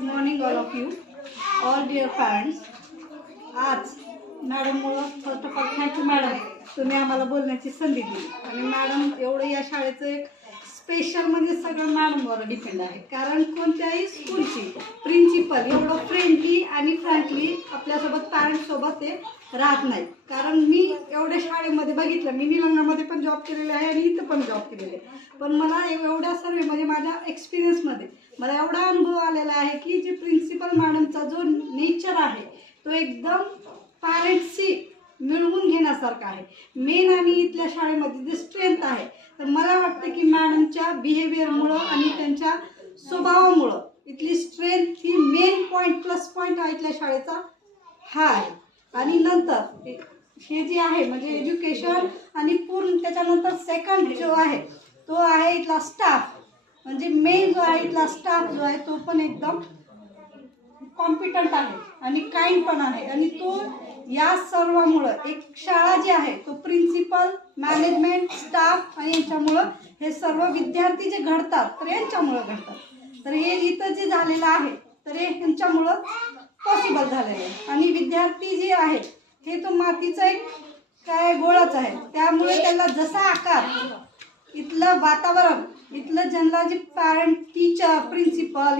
Morning all of you all dear parents. आज मॅडममुळं first of all thank you madam, तुम्ही आम्हाला बोलण्याची संधी दिली. आणि मॅडम एवढं या शाळेचं एक स्पेशल म्हणजे सगळं मॅडमवर डिपेंड आहे. कारण कोणत्याही स्कूलची प्रिन्सिपल एवढं फ्रेंडली आणि फ्रँकली आपल्यासोबत पॅरेंट्ससोबत ते राहत नाही. कारण मी एवढ्या शाळेमध्ये बघितलं, मी निलंगामध्ये पण जॉब केलेले आहे आणि इथं पण जॉब केलेले आहे. पण मला एवढ्या सर्व म्हणजे माझ्या एक्सपिरियन्समध्ये मला एवढा अनुभव आलेला आहे की जे प्रिन्सिपल मॅडमचा जो नेचर आहे तो एकदम पॅरेंट्सशी मिळवून घेण्यासारखा आहे. मेन आणि इथल्या शाळेमध्ये जे स्ट्रेंथ आहे तर मला वाटतं की मॅडमच्या बिहेवियरमुळं आणि त्यांच्या स्वभावामुळं इथली स्ट्रेंथ ही मेन पॉईंट प्लस पॉईंट हा इथल्या शाळेचा हा आहे. आणि नंतर हे जे आहे म्हणजे एज्युकेशन आणि पूर्ण त्याच्यानंतर सेकंड जो आहे तो आहे इथला स्टाफ. म्हणजे मेन जो आहे इथला स्टाफ जो आहे तो पण एकदम कॉम्पिटंट आहे आणि काइंड पण आहे. आणि तो या सर्वामुळं एक शाळा जी आहे तो प्रिन्सिपल, मॅनेजमेंट, स्टाफ आणि यांच्यामुळं हे सर्व विद्यार्थी जे घडतात तर यांच्यामुळं घडतात. तर हे इथं जे झालेलं आहे तर हे यांच्यामुळं पॉसिबल झालेलं आहे. आणि विद्यार्थी जे आहेत हे तो मातीचा एक काय गोळाच आहे. त्यामुळे त्याला जसा आकार इथलं वातावरण, इथलं ज्यांना जे पॅरेंट, टीचर, प्रिन्सिपल